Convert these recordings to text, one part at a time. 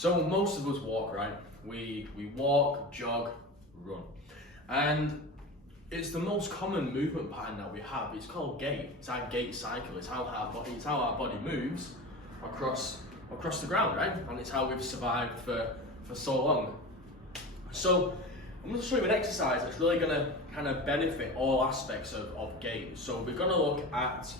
So most of us walk, right? We walk, jog, run. And it's the most common movement pattern that we have. It's called gait. It's our gait cycle. It's how our body moves across the ground, right? And it's how we've survived for so long. So I'm going to show you an exercise that's really going to kind of benefit all aspects of gait. So we're going to look at,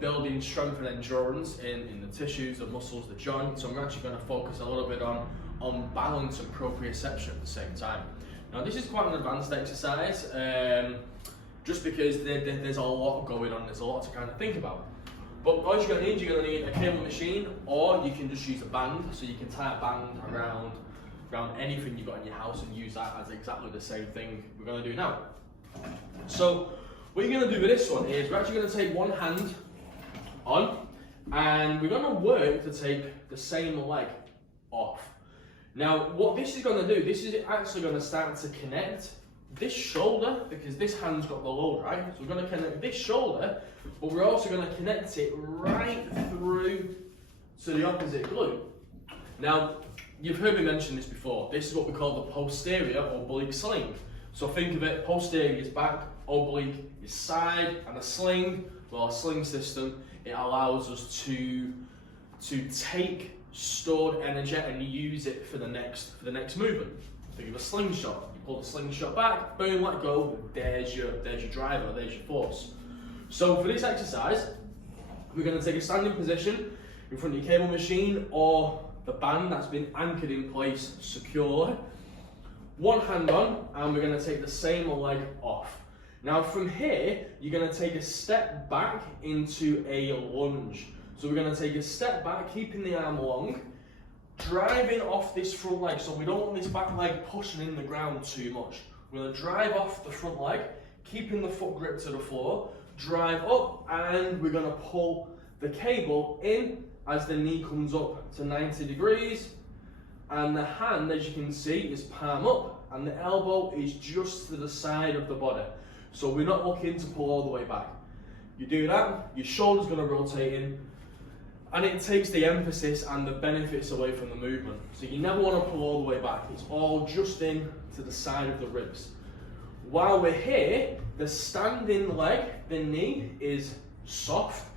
building strength and endurance in the tissues, the muscles, the joints. So I'm actually going to focus a little bit on balance and proprioception at the same time. Now this is quite an advanced exercise, just because there's a lot going on, there's a lot to kind of think about. But all you're going to need a cable machine, or you can just use a band, so you can tie a band around anything you've got in your house and use that as exactly the same thing we're going to do now. So what you're going to do with this one is we're actually going to take one hand on, and we're going to work to take the same leg off. Now what this is going to do, this is actually going to start to connect this shoulder, because this hand's got the load, right? So we're going to connect this shoulder, but we're also going to connect it right through to the opposite glute. Now, you've heard me mention this before. This is what we call the posterior oblique sling. So think of it, posterior is back, oblique is side, and a sling, well, a sling system, it allows us to take stored energy and use it for the next movement. Think of a slingshot. You pull the slingshot back, boom, let go. There's your driver, there's your force. So for this exercise, we're going to take a standing position in front of your cable machine or the band that's been anchored in place securely. One hand on, and we're going to take the same leg off. Now from here, you're going to take a step back into a lunge. So we're going to take a step back, keeping the arm long, driving off this front leg. So we don't want this back leg pushing in the ground too much. We're going to drive off the front leg, keeping the foot gripped to the floor, drive up, and we're going to pull the cable in as the knee comes up to 90 degrees. And the hand, as you can see, is palm up, and the elbow is just to the side of the body. So we're not looking to pull all the way back. You do that, your shoulder's going to rotate in, and it takes the emphasis and the benefits away from the movement. So you never want to pull all the way back. It's all just in to the side of the ribs. While we're here, the standing leg, the knee, is soft,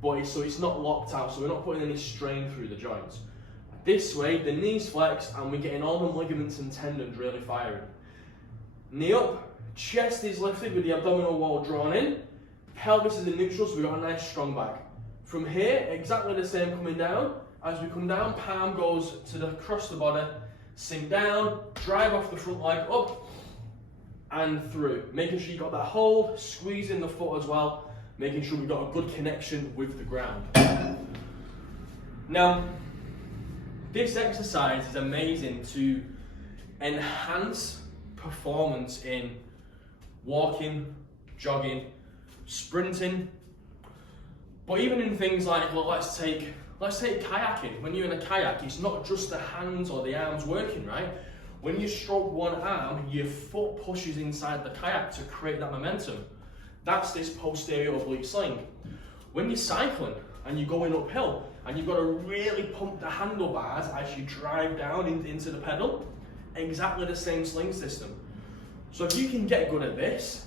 but so it's not locked out, so we're not putting any strain through the joints. This way, the knee's flexed and we're getting all the ligaments and tendons really firing. Knee up, chest is lifted with the abdominal wall drawn in, pelvis is in neutral, so we've got a nice strong back. From here, exactly the same coming down. As we come down, palm goes across the body, sink down, drive off the front leg up and through. Making sure you got that hold, squeezing the foot as well, making sure we've got a good connection with the ground. Now, this exercise is amazing to enhance performance in walking, jogging, sprinting, but even in things like, well, let's take kayaking. When you're in a kayak, it's not just the hands or the arms working, right? When you stroke one arm, your foot pushes inside the kayak to create that momentum. That's this posterior oblique sling. When you're cycling and you're going uphill and you've got to really pump the handlebars as you drive down into the pedal, exactly the same sling system. So if you can get good at this,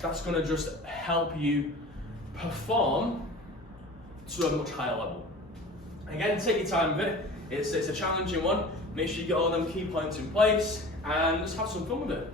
that's going to just help you perform to a much higher level. Again, take your time with it. It's a challenging one. Make sure you get all them key points in place and just have some fun with it.